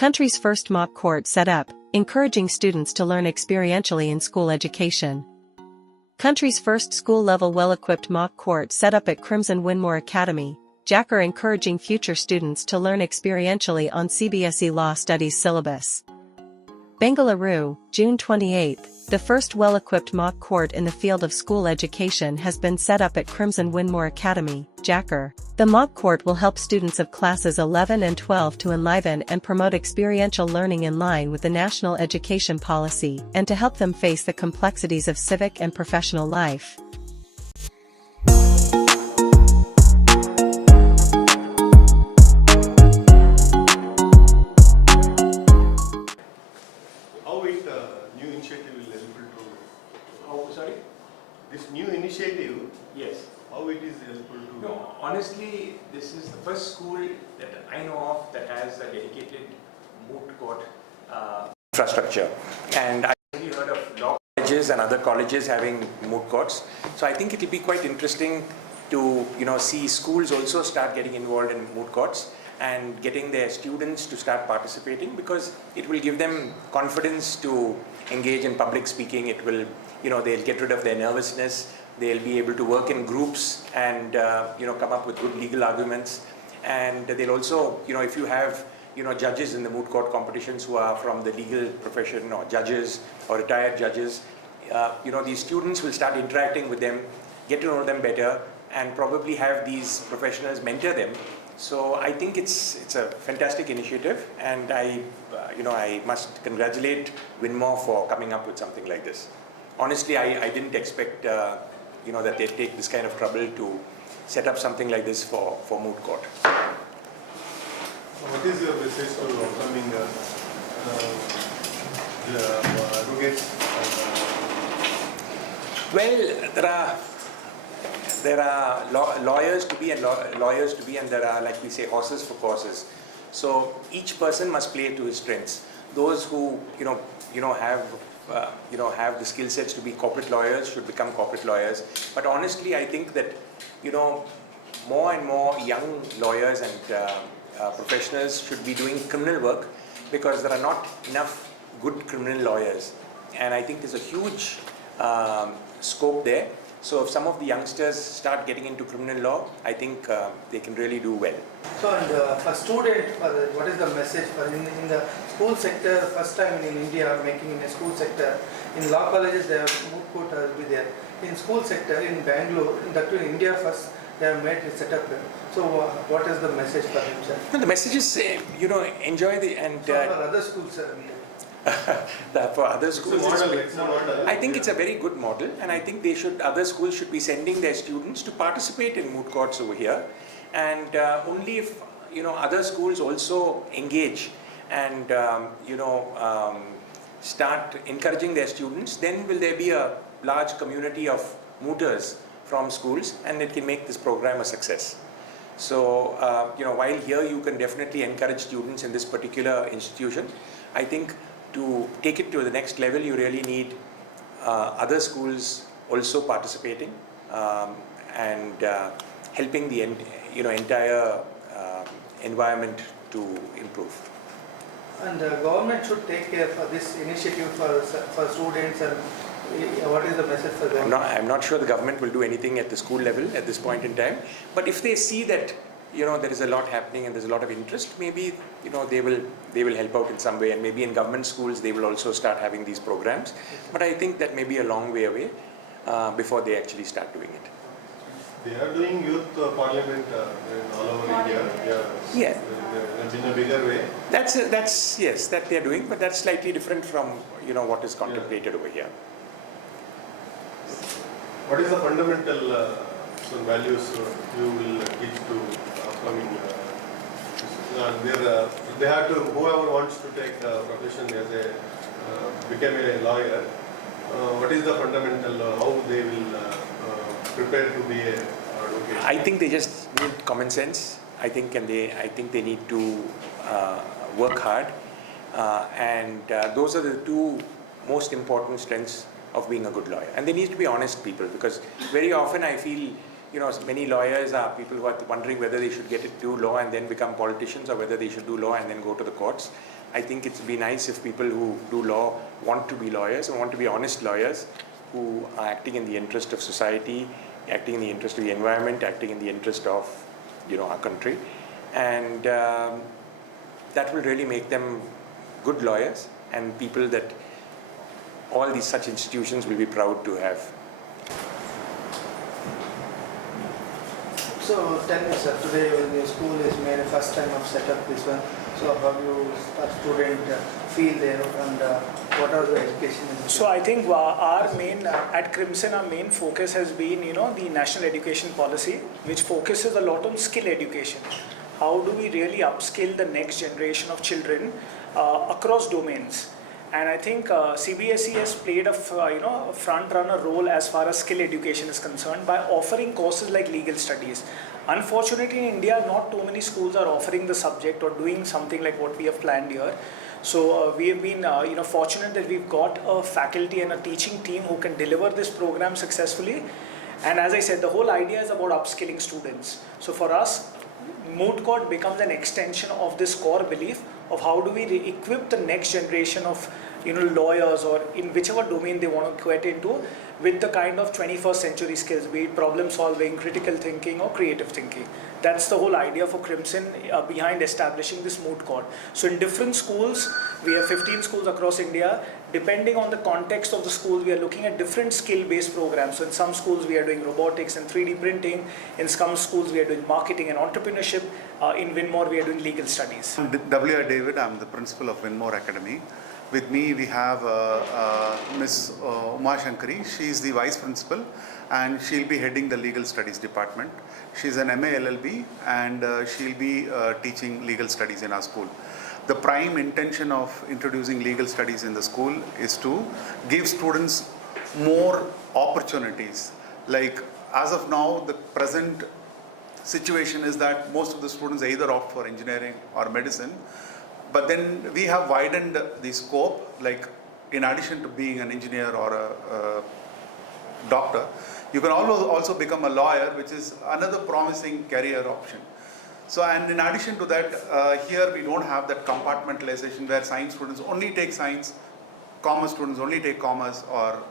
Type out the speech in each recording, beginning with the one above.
Country's first mock court set up, encouraging students to learn experientially in school education. Country's first school-level well-equipped mock court set up at Crimson Winmore Academy, JACR, encouraging future students to learn experientially on CBSE Law Studies syllabus. Bengaluru, June 28. The first well-equipped mock court in the field of school education has been set up at Crimson Winmore Academy, JACR. The mock court will help students of classes 11 and 12 to enliven and promote experiential learning in line with the national education policy and to help them face the complexities of civic and professional life. This new initiative, yes. How it is helpful to? No, honestly, this is the first school that I know of that has a dedicated moot court infrastructure. And I've only heard of law colleges and other colleges having moot courts. So I think it will be quite interesting to see schools also start getting involved in moot courts and getting their students to start participating, because it will give them confidence to engage in public speaking. It will, they'll get rid of their nervousness. They'll be able to work in groups and come up with good legal arguments. And they'll also, if you have judges in the moot court competitions who are from the legal profession, or judges or retired judges, these students will start interacting with them, get to know them better, and probably have these professionals mentor them. So I think it's a fantastic initiative, and I must congratulate Winmore for coming up with something like this. Honestly, I didn't expect that they'd take this kind of trouble to set up something like this for moot court. What is your message for upcoming advocates? Well, there are lawyers to be and lawyers to be, and there are, like we say, horses for courses. So each person must play to his strengths. Those who have the skill sets to be corporate lawyers should become corporate lawyers. But honestly, I think that more and more young lawyers and professionals should be doing criminal work, because there are not enough good criminal lawyers, and I think there's a huge scope there. So if some of the youngsters start getting into criminal law, I think they can really do well. So, and for student, what is the message for in the school sector? First time in India making in a school sector. In law colleges, they have moot court will be there. In school sector in Bangalore, that in India first they have made it set up. So what is the message for him, sir? No, the message is enjoy the and. So for other schools, sir. For other schools, It's a model. I think it's a very good model, and I think other schools should be sending their students to participate in moot courts over here, and only if other schools also engage and start encouraging their students, then will there be a large community of mooters from schools, and it can make this program a success. So while here you can definitely encourage students in this particular institution, I think to take it to the next level, you really need other schools also participating and helping the entire environment to improve. And the government should take care for this initiative for students, and what is the message for them? I'm not sure the government will do anything at the school level at this point in time, but if they see that there is a lot happening and there's a lot of interest, maybe they will help out in some way, and maybe in government schools they will also start having these programs. But I think that may be a long way away before they actually start doing it. They are doing youth parliament all over India. Yeah. In a bigger way. That's yes, that they are doing, but that's slightly different from what is contemplated over here. What is the fundamental values you will teach to upcoming? They have to, whoever wants to take the profession as become a lawyer. What is the fundamental? How they will prepare to be a advocate? I think they just need common sense. I think they need to work hard, and those are the two most important strengths of being a good lawyer. And they need to be honest people, because very often I feel many lawyers are people who are wondering whether they should do law and then become politicians, or whether they should do law and then go to the courts. I think it'd be nice if people who do law want to be lawyers and want to be honest lawyers who are acting in the interest of society, acting in the interest of the environment, acting in the interest of, our country. And that will really make them good lawyers and people that all these such institutions will be proud to have. So tell me, sir, today when your school is made first time of set up this one, so how you a student feel there and what are the education? So I think our main, at Crimson, our main focus has been, the national education policy, which focuses a lot on skill education. How do we really upskill the next generation of children across domains? And I think CBSE has played a front runner role as far as skill education is concerned by offering courses like legal studies. Unfortunately, in India, not too many schools are offering the subject or doing something like what we have planned here. So we have been fortunate that we've got a faculty and a teaching team who can deliver this program successfully. And as I said, the whole idea is about upskilling students. So for us, Moot Court becomes an extension of this core belief of how do we equip the next generation of lawyers or in whichever domain they want to get into with the kind of 21st century skills, be it problem solving, critical thinking or creative thinking. That's the whole idea for Crimson behind establishing this Moot Court. So in different schools, we have 15 schools across India. Depending on the context of the school, we are looking at different skill-based programs. So in some schools, we are doing robotics and 3D printing. In some schools, we are doing marketing and entrepreneurship. In Winmore, we are doing legal studies. I'm W.R. David. I'm the principal of Winmore Academy. With me, we have Ms. Uma Shankari. She is the vice principal and she'll be heading the legal studies department. She's an MA LLB and she'll be teaching legal studies in our school. The prime intention of introducing legal studies in the school is to give students more opportunities. Like as of now, the present situation is that most of the students either opt for engineering or medicine. But then we have widened the scope, like in addition to being an engineer or a doctor, you can also become a lawyer, which is another promising career option. So, and in addition to that, here we don't have that compartmentalization where science students only take science, commerce students only take commerce, or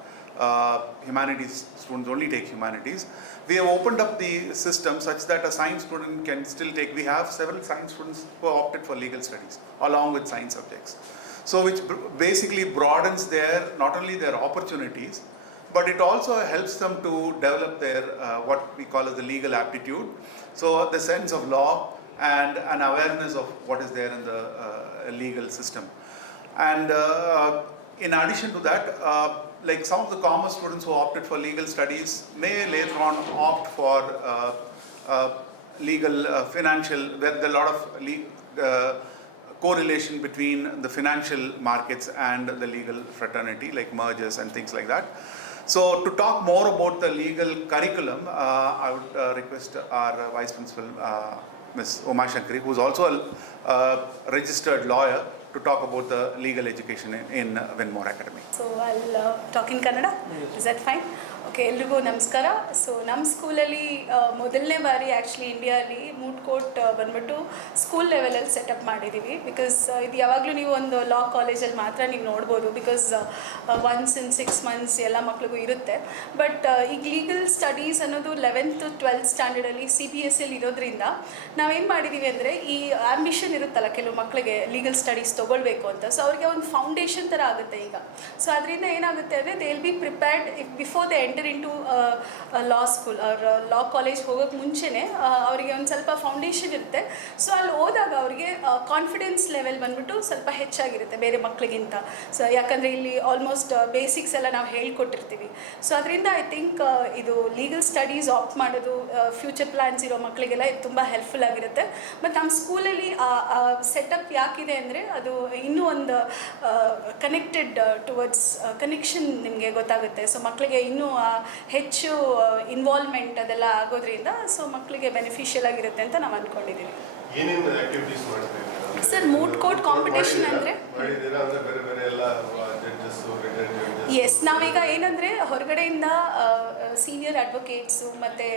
humanities students only take humanities. We have opened up the system such that a science student can still take, we have several science students who have opted for legal studies along with science subjects. So which basically broadens not only their opportunities, but it also helps them to develop their what we call as the legal aptitude. So the sense of law and an awareness of what is there in the legal system. And in addition to that, like some of the commerce students who opted for legal studies may later on opt for legal, financial, where there are a lot of correlation between the financial markets and the legal fraternity, like mergers and things like that. So to talk more about the legal curriculum, I would request our Vice Principal, Ms. Uma Shankari, who is also a registered lawyer, to talk about the legal education in Winmore Academy. So I'll talk in Kannada. Is that fine? Okay, ಎಲ್ರಿಗೂ ನಮಸ್ಕಾರ. So ನಮ್ಮ ಸ್ಕೂಲಲ್ಲಿ ಮೊದಲನೇ ಬಾರಿ actually ಇಂಡಿಯಾಲಿ moot court ಬಂದ್ಬಿಟ್ಟು school ಲೆವೆಲಲ್ಲಿ setup ಮಾಡಿದ್ದೀವಿ. Because ಇದು ಯಾವಾಗಲೂ ನೀವು ಒಂದು ಲಾ ಕಾಲೇಜಲ್ಲಿ ಮಾತ್ರ ನೀವು ನೋಡ್ಬೋದು, ಬಿಕಾಸ್ ಒನ್ಸ್ ಇನ್ 6 months ಎಲ್ಲ ಮಕ್ಳಿಗೂ ಇರುತ್ತೆ. ಬಟ್ ಈಗ ಲೀಗಲ್ ಸ್ಟಡೀಸ್ ಅನ್ನೋದು 11th 12th ಸ್ಟ್ಯಾಂಡರ್ಡಲ್ಲಿ CBSEಯಲ್ಲಿ ಇರೋದ್ರಿಂದ ನಾವೇನು ಮಾಡಿದ್ದೀವಿ ಅಂದರೆ, ಈ ಆಂಬಿಷನ್ ಇರುತ್ತಲ್ಲ ಕೆಲವು ಮಕ್ಕಳಿಗೆ ಲೀಗಲ್ ಸ್ಟಡೀಸ್ ತೊಗೊಳ್ಬೇಕು ಅಂತ, ಸೊ ಅವ್ರಿಗೆ ಒಂದು ಫೌಂಡೇಶನ್ ಥರ ಆಗುತ್ತೆ ಈಗ. ಸೊ ಅದರಿಂದ ಏನಾಗುತ್ತೆ ಅಂದರೆ they will be prepared before they enter into law school ಅವ್ರ ಲಾ ಕಾಲೇಜ್ ಹೋಗೋಕ್ಕೆ ಮುಂಚೆನೇ ಅವರಿಗೆ ಒಂದು ಸ್ವಲ್ಪ ಫೌಂಡೇಶನ್ ಇರುತ್ತೆ. ಸೊ ಅಲ್ಲಿ ಹೋದಾಗ ಅವರಿಗೆ ಕಾನ್ಫಿಡೆನ್ಸ್ ಲೆವೆಲ್ ಬಂದ್ಬಿಟ್ಟು ಸ್ವಲ್ಪ ಹೆಚ್ಚಾಗಿರುತ್ತೆ ಬೇರೆ ಮಕ್ಕಳಿಗಿಂತ. ಸೊ ಯಾಕಂದರೆ ಇಲ್ಲಿ ಆಲ್ಮೋಸ್ಟ್ ಬೇಸಿಕ್ಸ್ ಎಲ್ಲ ನಾವು ಹೇಳ್ಕೊಟ್ಟಿರ್ತೀವಿ. ಸೊ ಅದರಿಂದ ಐ ಥಿಂಕ್ ಇದು ಲೀಗಲ್ ಸ್ಟಡೀಸ್ ಆಪ್ಟ್ ಮಾಡೋದು ಫ್ಯೂಚರ್ ಪ್ಲ್ಯಾನ್ಸ್ ಇರೋ ಮಕ್ಕಳಿಗೆಲ್ಲ ಇದು ತುಂಬ ಹೆಲ್ಪ್ಫುಲ್ ಆಗಿರುತ್ತೆ. ಮತ್ತು ನಮ್ಮ ಸ್ಕೂಲಲ್ಲಿ ಸೆಟಪ್ ಯಾಕಿದೆ ಅಂದರೆ ಅದು ಇನ್ನೂ ಒಂದು ಕನೆಕ್ಟೆಡ್ ಟುವರ್ಡ್ಸ್ ಕನೆಕ್ಷನ್ ನಿಮಗೆ ಗೊತ್ತಾಗುತ್ತೆ. ಸೊ ಮಕ್ಕಳಿಗೆ ಇನ್ನೂ ಹೆಚ್ಚು ಇನ್ವಾಲ್ವ್ಮೆಂಟ್ ಅದೆಲ್ಲ ಆಗೋದ್ರಿಂದ ಸೊ ಮಕ್ಕಳಿಗೆ ಬೆನಿಫಿಷಿಯಲ್ ಆಗಿರುತ್ತೆ ಅಂತ ನಾವು ಅಂದ್ಕೊಂಡಿದ್ದೀವಿ. ಏನೇನು ಆಕ್ಟಿವಿಟೀಸ್ ಮಾಡ್ತೀವಿ ಸರ್ ಮೂಟ್ ಕೋರ್ಟ್ ಕಾಂಪಿಟೇಷನ್ ಅಂದರೆ ಮಾಡಿದ್ದೀರಾ? ಅಂದರೆ ಬೇರೆ ಬೇರೆ ಎಲ್ಲ ಜಡ್ಜಸ್, ರಿಟೈರ್ಡ್ ಜಡ್ಜಸ್? ಎಸ್, ನಾವೀಗ ಏನಂದರೆ ಹೊರಗಡೆಯಿಂದ ಸೀನಿಯರ್ ಅಡ್ವೊಕೇಟ್ಸು ಮತ್ತು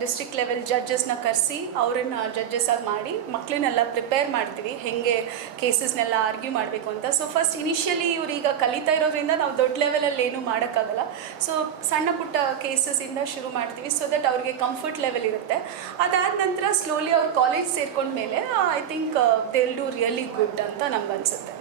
ಡಿಸ್ಟ್ರಿಕ್ಟ್ ಲೆವೆಲ್ ಜಡ್ಜಸ್ನ ಕರೆಸಿ ಅವರನ್ನು ಜಡ್ಜಸ್ ಆಗಿ ಮಾಡಿ ಮಕ್ಕಳನ್ನೆಲ್ಲ ಪ್ರಿಪೇರ್ ಮಾಡ್ತೀವಿ ಹೇಗೆ ಕೇಸಸ್ನೆಲ್ಲ ಆರ್ಗ್ಯೂ ಮಾಡಬೇಕು ಅಂತ. ಸೊ ಫಸ್ಟ್ ಇನಿಷಿಯಲಿ ಇವ್ರೀಗ ಕಲಿತಾ ಇರೋದ್ರಿಂದ ನಾವು ದೊಡ್ಡ ಲೆವೆಲಲ್ಲಿ ಏನೂ ಮಾಡೋಕ್ಕಾಗಲ್ಲ. ಸೊ ಸಣ್ಣ ಪುಟ್ಟ ಕೇಸಸ್ಸಿಂದ ಶುರು ಮಾಡ್ತೀವಿ ಸೊ ದಟ್ ಅವ್ರಿಗೆ ಕಂಫರ್ಟ್ ಲೆವೆಲ್ ಇರುತ್ತೆ. ಅದಾದ ನಂತರ ಸ್ಲೋಲಿ ಅವ್ರು ಕಾಲೇಜ್ ಸೇರ್ಕೊಂಡ್ಮೇಲೆ I think they will do really good ಅಂತ ನಮ್ಗನ್ಸುತ್ತೆ.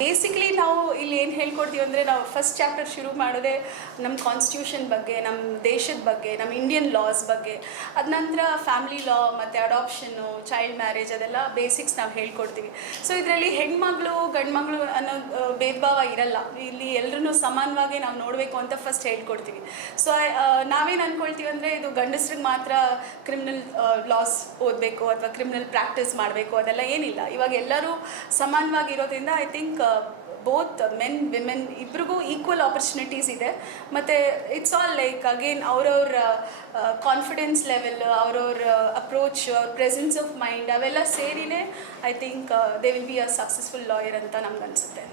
ಬೇಸಿಕ್ಲಿ ನಾವು ಇಲ್ಲಿ ಏನು ಹೇಳ್ಕೊಡ್ತೀವಿ ಅಂದರೆ, ನಾವು ಫಸ್ಟ್ ಚಾಪ್ಟರ್ ಶುರು ಮಾಡೋದೇ ನಮ್ಮ ಕಾನ್ಸ್ಟಿಟ್ಯೂಷನ್ ಬಗ್ಗೆ, ನಮ್ಮ ದೇಶದ ಬಗ್ಗೆ, ನಮ್ಮ ಇಂಡಿಯನ್ ಲಾಸ್ ಬಗ್ಗೆ. ಅದ ನಂತರ ಫ್ಯಾಮಿಲಿ ಲಾ ಮತ್ತು ಅಡಾಪ್ಷನ್ನು, ಚೈಲ್ಡ್ ಮ್ಯಾರೇಜ್, ಅದೆಲ್ಲ ಬೇಸಿಕ್ಸ್ ನಾವು ಹೇಳ್ಕೊಡ್ತೀವಿ. ಸೊ ಇದರಲ್ಲಿ ಹೆಣ್ಮಗಳು ಗಂಡು ಮಗಳು ಅನ್ನೋ ಭೇದ ಭಾವ ಇರಲ್ಲ. ಇಲ್ಲಿ ಎಲ್ಲರೂ ಸಮಾನವಾಗಿ ನಾವು ನೋಡಬೇಕು ಅಂತ ಫಸ್ಟ್ ಹೇಳ್ಕೊಡ್ತೀವಿ. ಸೊ ನಾವೇನು ಅಂದ್ಕೊಳ್ತೀವಿ ಅಂದರೆ, ಇದು ಗಂಡಸ್ರಿಗೆ ಮಾತ್ರ ಕ್ರಿಮಿನಲ್ ಲಾಸ್ ಓದಬೇಕು ಅಥವಾ ಕ್ರಿಮಿನಲ್ ಪ್ರಾಕ್ಟೀಸ್ ಮಾಡಬೇಕು, ಅದೆಲ್ಲ ಏನಿಲ್ಲ. ಇವಾಗ ಎಲ್ಲರೂ ಸಮಾನವಾಗಿ ಇರೋದ್ರಿಂದ I think both men women ಇಬ್ರಿಗೂ ಈಕ್ವಲ್ ಆಪರ್ಚುನಿಟೀಸ್ ಇದೆ. ಮತ್ತು ಇಟ್ಸ್ ಆಲ್ ಲೈಕ್ ಅಗೇನ್ ಅವ್ರವ್ರ ಕಾನ್ಫಿಡೆನ್ಸ್ ಲೆವೆಲ್, ಅವ್ರವ್ರ ಅಪ್ರೋಚ್, ಅವ್ರ ಪ್ರೆಸೆನ್ಸ್ ಆಫ್ ಮೈಂಡ್, ಅವೆಲ್ಲ ಸೇರಿನೇ I think they will be a successful lawyer ಅಂತ ನಮ್ಗೆ ಅನಿಸುತ್ತೆ.